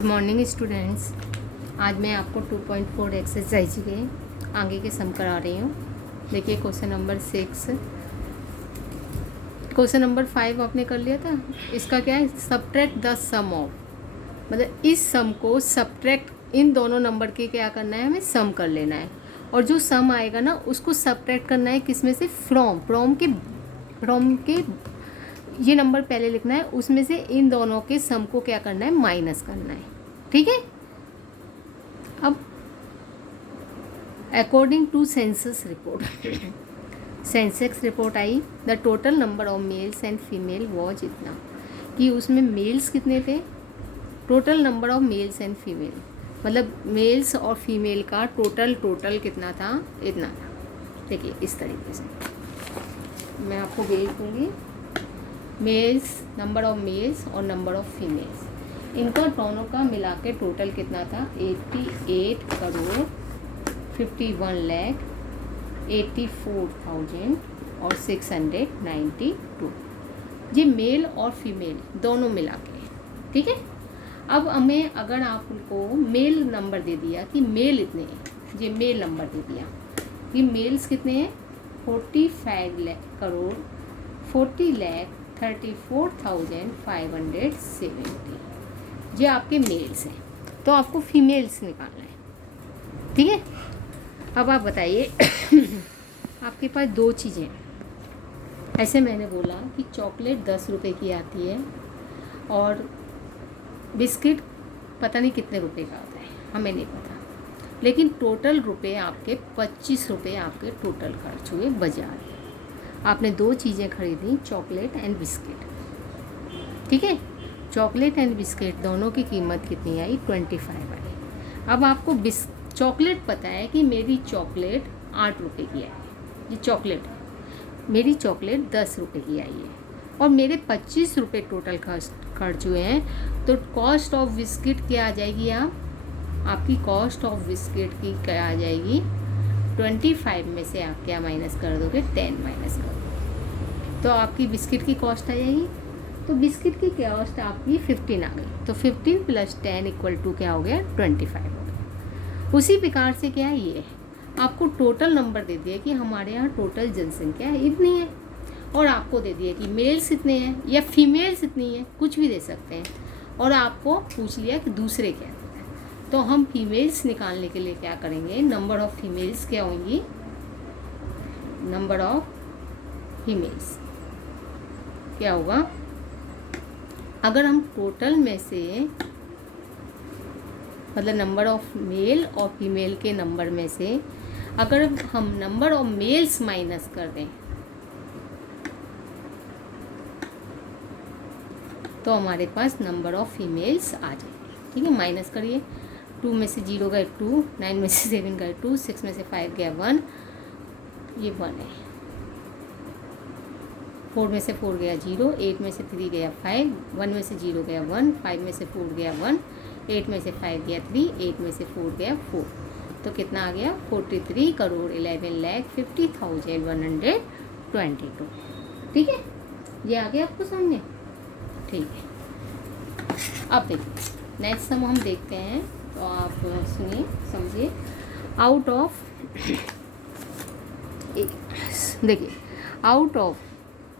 Good morning students. आज मैं आपको 2.4 एक्सरसाइज के आगे के सम करा रही हूँ। देखिए क्वेश्चन नंबर 6, क्वेश्चन नंबर 5 आपने कर लिया था। इसका क्या है, सब्ट्रैक्ट द सम ऑफ, मतलब इस सम को सब्ट्रैक्ट, इन दोनों नंबर के क्या करना है, हमें सम कर लेना है। और जो सम आएगा ना उसको सब्ट्रैक्ट करना है किस में से, फ्रॉम के ये नंबर पहले लिखना है, उसमें से इन दोनों के सम को क्या करना है, माइनस करना है। ठीक है। अब according to census report, census report आई, the total number of males and female was इतना, कि उसमें मेल्स कितने थे, total number of males and female, मतलब मेल्स और फीमेल का टोटल कितना था, इतना था। देखिए इस तरीके से मैं आपको भेज दूँगी। मेल्स, नंबर ऑफ मेल्स और नंबर ऑफ फीमेल्स, इनका दोनों का मिला के टोटल कितना था, 88 करोड़ 51 लाख 84,000 और 692, ये मेल और फीमेल दोनों मिला के। ठीक है। अब हमें अगर आपको मेल नंबर दे दिया कि मेल इतने हैं, ये मेल नंबर दे दिया कि मेल्स कितने हैं, 45 करोड़ 40 लाख 34,570, ये आपके मेल्स हैं। तो आपको फीमेल्स निकालना है। ठीक है। अब आप बताइए आपके पास दो चीज़ें हैं। ऐसे मैंने बोला कि चॉकलेट 10 रुपए की आती है और बिस्किट पता नहीं कितने रुपए का आता है, हमें नहीं पता, लेकिन टोटल रुपए आपके 25 रुपये आपके टोटल खर्च हुए बाजार। आपने दो चीज़ें खरीदी, चॉकलेट एंड बिस्किट। ठीक है। चॉकलेट एंड बिस्किट दोनों की कीमत कितनी आई, 25 आई। अब आपको चॉकलेट पता है कि मेरी चॉकलेट 8 रुपये की आई है, ये चॉकलेट है, मेरी चॉकलेट 10 रुपये की आई है और मेरे 25 रुपये टोटल खर्च हुए हैं। तो कॉस्ट ऑफ बिस्किट क्या आ जाएगी, आपकी कॉस्ट ऑफ बिस्किट की क्या आ जाएगी, 25 में से आप क्या माइनस कर दोगे, 10 माइनस कर दोगे, तो आपकी बिस्किट की कॉस्ट आ जाएगी। तो बिस्किट की कॉस्ट आपकी 15 आ गई, तो 15 + 10 = क्या हो गया, 25 हो गया। उसी प्रकार से क्या है, ये आपको टोटल नंबर दे दिया कि हमारे यहाँ टोटल जनसंख्या इतनी है, और आपको दे दिया कि मेल्स इतने हैं या फीमेल्स इतनी है, कुछ भी दे सकते हैं, और आपको पूछ लिया कि दूसरे क्या है। तो हम फीमेल्स निकालने के लिए क्या करेंगे, नंबर ऑफ़ फीमेल्स क्या होंगी, नंबर ऑफ़ फीमेल्स क्या होगा, अगर हम टोटल में से, मतलब नंबर ऑफ़ मेल और फीमेल के नंबर में से अगर हम नंबर ऑफ़ मेल्स माइनस कर दें तो हमारे पास नंबर ऑफ़ फीमेल्स आ जाएगी। ठीक है। माइनस करिए, 2 में से 0 गए 2, 9 में से 7 गए 2, 6 में से 5 गया 1, ये 1 है, 4 में से 4 गया 0, 8 में से 3 गया 5, 1 में से 0 गया 1, 5 में से 4 गया 1, 8 में से 5 गया 3, 8 में से 4 गया 4, तो कितना आ गया, 43 करोड़ 11 लाख 50,122। ठीक है। ये आ गया आपको समझे। ठीक है। अब देखिए नेक्स्ट सम हम देखते हैं, तो आप सुनिए समझिए। आउट ऑफ देखिए, out of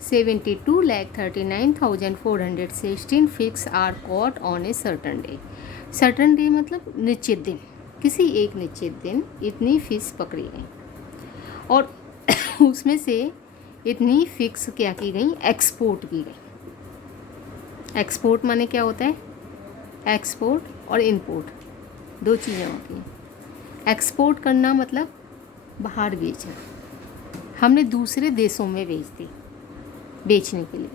72,39,416 fish are caught on a certain day. Certain day मतलब निश्चित दिन, किसी एक निश्चित दिन इतनी फिश पकड़ी गई और उसमें से इतनी फिक्स क्या की गई, एक्सपोर्ट की गई। एक्सपोर्ट माने क्या होता है, एक्सपोर्ट और इंपोर्ट दो चीज़ें होती हैं। एक्सपोर्ट करना मतलब बाहर बेचना, हमने दूसरे देशों में बेच दी बेचने के लिए।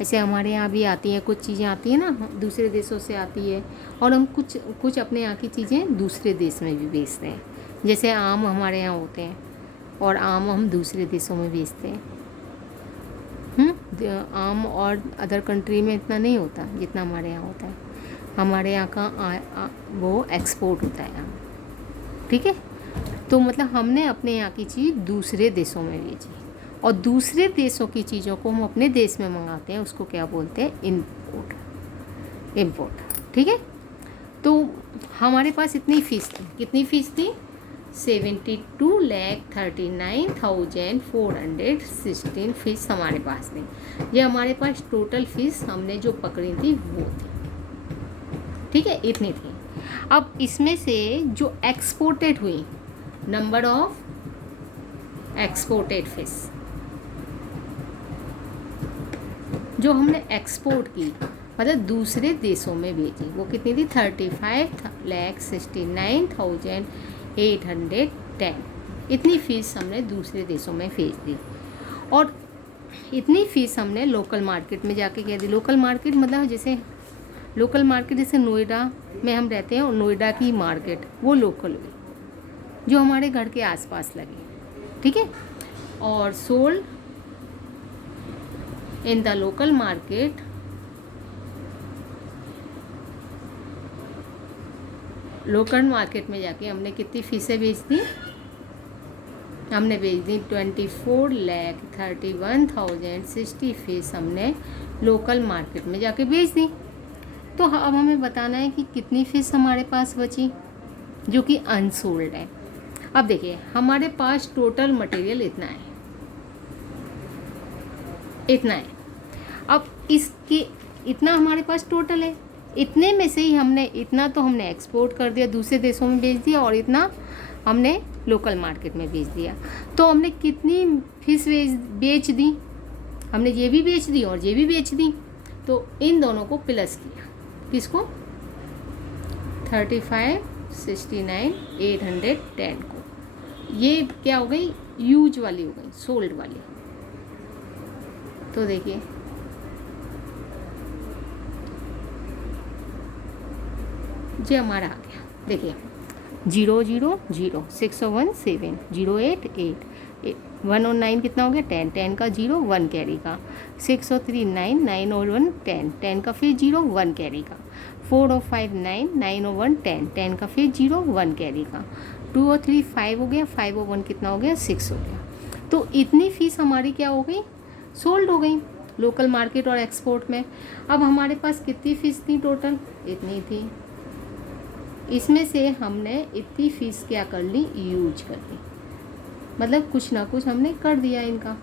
ऐसे हमारे यहाँ भी आती हैं कुछ चीज़ें, आती हैं ना दूसरे देशों से आती है, और हम कुछ अपने यहाँ की चीज़ें दूसरे देश में भी बेचते हैं। जैसे आम हमारे यहाँ होते हैं और आम हम दूसरे देशों में बेचते हैं। आम और अदर कंट्री में इतना नहीं होता जितना हमारे यहाँ होता है। हमारे यहाँ का वो एक्सपोर्ट होता है आम। ठीक है। तो मतलब हमने अपने यहाँ की चीज़ दूसरे देशों में बेची, और दूसरे देशों की चीज़ों को हम अपने देश में मंगाते हैं, उसको क्या बोलते हैं, इंपोर्ट। ठीक है। तो हमारे पास इतनी फ़ीस थी, कितनी फ़ीस थी? 72,39,416 फ़ीस हमारे पास थी। ये हमारे पास टोटल फ़ीस हमने जो पकड़ी थी वो थी, ठीक है, इतनी थी। अब इसमें से जो एक्सपोर्टेड हुई, नंबर ऑफ एक्सपोर्टेड फ़ीस जो हमने एक्सपोर्ट की, मतलब दूसरे देशों में भेजी, वो कितनी थी? 35,69,810। इतनी फ़ीस हमने दूसरे देशों में भेज दी। और इतनी फ़ीस हमने लोकल मार्केट में जाके कह दी। लोकल मार्केट मतलब जैसे लोकल मार्केट, जैसे नोएडा में हम रहते हैं और नोएडा की मार्केट वो लोकल हुई, जो हमारे घर के आसपास लगी, ठीक है। और sold in the local market में जाके हमने कितनी फ़ीसें बेच दी? हमने बेच दी 24,31,060 फ़ीस हमने लोकल मार्केट में जाके बेच दी। तो अब हमें बताना है कि कितनी फ़ीस हमारे पास बची जो कि अनसोल्ड है। अब देखिए हमारे पास टोटल मटेरियल इतना है, इतना है। अब इसकी इतना हमारे पास टोटल है, इतने में से ही हमने इतना तो हमने एक्सपोर्ट कर दिया, दूसरे देशों में बेच दिया, और इतना हमने लोकल मार्केट में बेच दिया। तो हमने कितनी फीस बेच दी? हमने ये भी बेच दी और ये भी बेच दी। तो इन दोनों को प्लस किया, किसको? 35,69,810 को। ये क्या हो गई? यूज वाली हो गई, सोल्ड वाली। तो देखिए ये हमारा आ गया, देखिए 000601708 109 कितना हो गया? 10, 10 का 0 1 कैरी का, 6 और 3 9, 9 और 1 10, 10 का फिर 0 1 कैरी का, 4 और 5 9, 9 और 1 10, 10 का फिर 0 1 कैरी का, 2 और 3 5 हो गया, 5 और 1 कितना हो गया? 6 हो गया। तो इतनी फ़ीस हमारी क्या हो गई? सोल्ड हो गई लोकल मार्केट और एक्सपोर्ट में। अब हमारे पास कितनी फ़ीस थी टोटल? इतनी थी। इसमें से हमने इतनी फ़ीस क्या कर ली? यूज कर ली, मतलब कुछ ना कुछ हमने कर दिया इनका।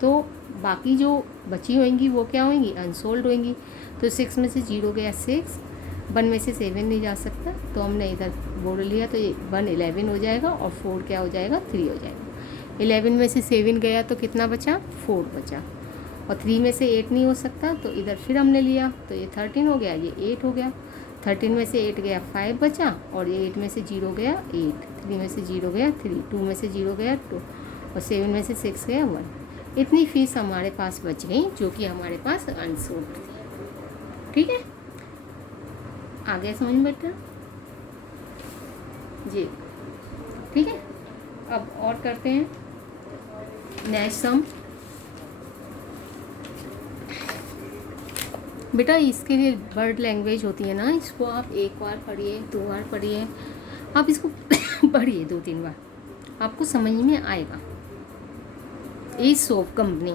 तो बाकी जो बची होंगी वो क्या होंगी? अनसोल्ड होंगी। तो 6 में से 0 गया 6, 1 में से 7 नहीं जा सकता, तो हमने इधर बोल लिया, तो ये 1 11 हो जाएगा और 4 क्या हो जाएगा? 3 हो जाएगा। 11 में से 7 गया तो कितना बचा? 4 बचा। और 3 में से 8 नहीं हो सकता, तो इधर फिर हमने लिया, तो ये 13 हो गया, ये 8 हो गया। 13 में से 8 गया 5 बचा, और ये 8 में से 0 गया 8, 3 में से 0 गया 3, 2 में से 0 गया 2, और 7 में से 6 गया 1। इतनी फ़ीस हमारे पास बच गई जो कि हमारे पास अनसोल्ड थी, ठीक है। आगे समझ में बैठा जी, ठीक है। अब और करते हैं नेक्स्ट सम। बेटा इसके लिए वर्ड लैंग्वेज होती है ना, इसको आप एक बार पढ़िए, 2 बार पढ़िए, आप इसको पढ़िए 2-3 बार, आपको समझ में आएगा। ये सोप कंपनी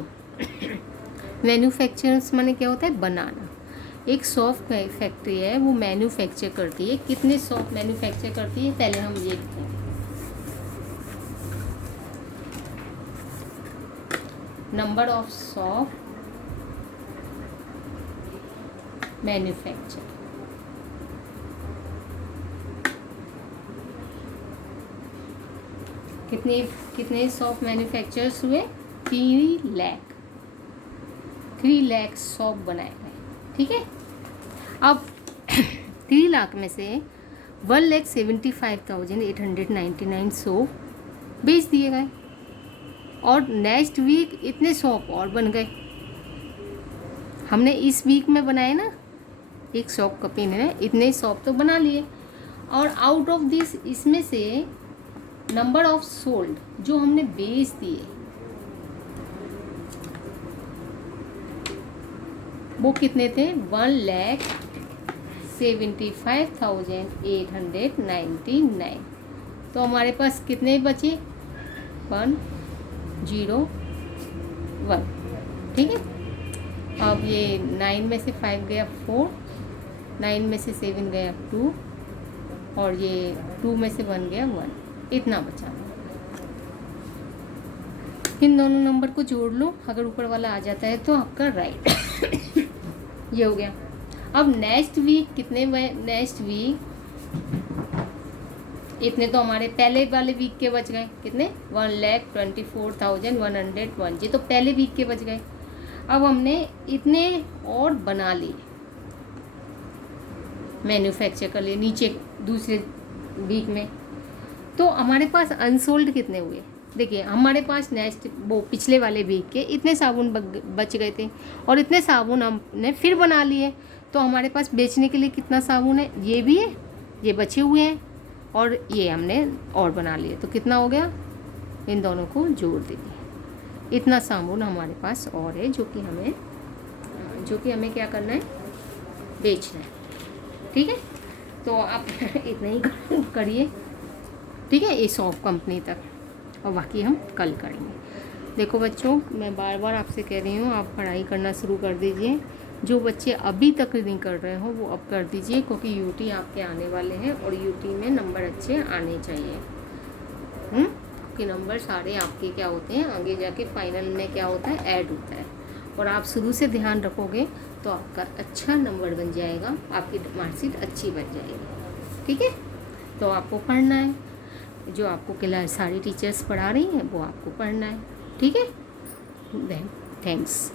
मैन्युफैक्चरर्स माने क्या होता है? बनाना। एक सॉप फैक्ट्री है, वो मैन्युफैक्चर करती है। कितने सॉप मैन्युफैक्चर करती है? पहले हम ये लिखें, नंबर ऑफ सॉप मैन्युफैक्चर। कितने सॉप मैन्युफैक्चरर्स हुए? 3 लाख सॉप बनाए गए, ठीक है। अब 3 लाख में से 1,75,899 सॉप बेच दिए गए, और नेक्स्ट वीक इतने सॉप और बन गए। हमने इस वीक में बनाए ना, एक सॉप कंपनी ने इतने सॉप तो बना लिए, और आउट ऑफ दिस इसमें से नंबर ऑफ सोल्ड जो हमने बेच दिए वो कितने थे? 1,75,899। तो हमारे पास कितने बचे? 1 0 1, ठीक है। अब ये 9 में से 5 गया 4, 9 में से 7 गया 2 और ये 2 में से 1 गया 1, इतना बचा। इन दोनों नंबर को जोड़ लो, अगर ऊपर वाला आ जाता है तो आपका राइट। ये हो गया। अब नेक्स्ट वीक कितने, नेक्स्ट वीक इतने तो हमारे पहले वाले वीक के बच गए, कितने 1,24,101, ये तो पहले वीक के बच गए। अब हमने इतने और बना लिए, मैन्युफैक्चर कर लिए नीचे दूसरे वीक में, तो हमारे पास अनसोल्ड कितने हुए। देखिए हमारे पास नेक्स्ट वो पिछले वाले वीक के इतने साबुन बच गए थे और इतने साबुन हमने फिर बना लिए, तो हमारे पास बेचने के लिए कितना साबुन है, ये भी है, ये बचे हुए हैं और ये हमने और बना लिए, तो कितना हो गया, इन दोनों को जोड़ दीजिए। इतना साबुन हमारे पास और है जो कि हमें क्या करना है, बेचना है। ठीक है, तो आप इतना ही करिए, ठीक है, इस ऑफ कंपनी तक, और बाकी हम कल करेंगे। देखो बच्चों, मैं बार बार आपसे कह रही हूँ, आप पढ़ाई करना शुरू कर दीजिए। जो बच्चे अभी तक नहीं कर रहे हो वो अब कर दीजिए, क्योंकि यूटी आपके आने वाले हैं और यूटी में नंबर अच्छे आने चाहिए। कि नंबर सारे आपके क्या होते हैं, आगे जाके फाइनल में क्या होता है, ऐड होता है, और आप शुरू से ध्यान रखोगे तो आपका अच्छा नंबर बन जाएगा, आपकी मार्कशीट अच्छी बन जाएगी। ठीक है, तो आपको पढ़ना है, जो आपको क्लास सारी टीचर्स पढ़ा रही हैं वो आपको पढ़ना है। ठीक है, थैंक्स।